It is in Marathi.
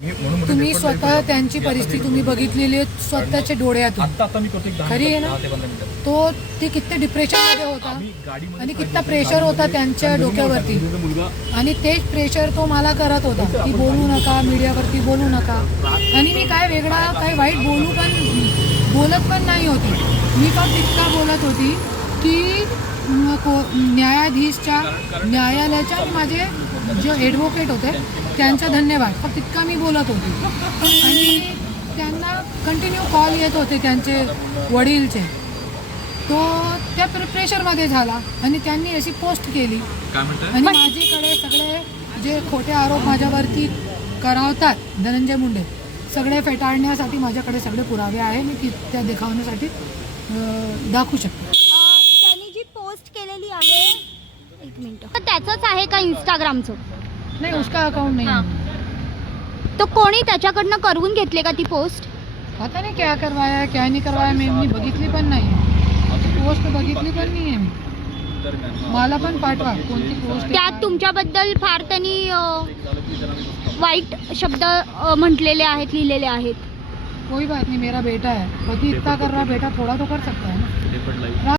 तुम्ही स्वतः त्यांची. परिस्थिती तुम्ही बघितलेली आहे स्वतःच्या डोळ्यातून. खरी आहे ना? ते तो किती डिप्रेशनमध्ये होता? आणि किती प्रेशर होता त्यांच्या डोक्यावरती? आणि तेच प्रेशर तो मला करत होता. की बोलू नका मीडियावरती बोलू नका. आणि मी काय वेगळा काय वाईट बोलू पण बोलत पण नाही होती. मी फक्त इतका बोलत होती. की न्यायाधीशच्या न्यायालयाच्या माझे जे ॲडव्होकेट होते त्यांचा धन्यवाद. फक्त इतका मी बोलत होती. आणि त्यांना कंटिन्यू कॉल येत होते त्यांचे वडीलचे. तो त्या प्रे- प्रेशरमध्ये झाला आणि त्यांनी अशी पोस्ट केली. आणि माझ्याकडे सगळे जे खोटे आरोप माझ्यावरती करावतात धनंजय मुंडे सगळे फेटाळण्यासाठी माझ्याकडे सगळे पुरावे आहे मी ती त्या देखावण्यासाठी दाखवू शकते. केलेली आहे. एक मिनिट. तर त्याचंच आहे का इंस्टाग्रामचं नाही उसका अकाउंट नाही. हां. तर कोणी त्याच्याकडनं करवून घेतले का ती पोस्ट आता नाही क्या करवाया क्या नाही करवाया मी मी बघितली पण नाही. पोस्ट बघितली पण नाही आहे. मला पण पाठवा कोणती पोस्ट त्यात तुमच्याबद्दल फार त्यांनी अ, वाईट शब्द अ, म्हटलेले आहेत लिहिलेले आहेत. कोई बात नहीं मेरा बेटा है. पति इतना कर रहा बेटा थोड़ा तो कर सकता है ना.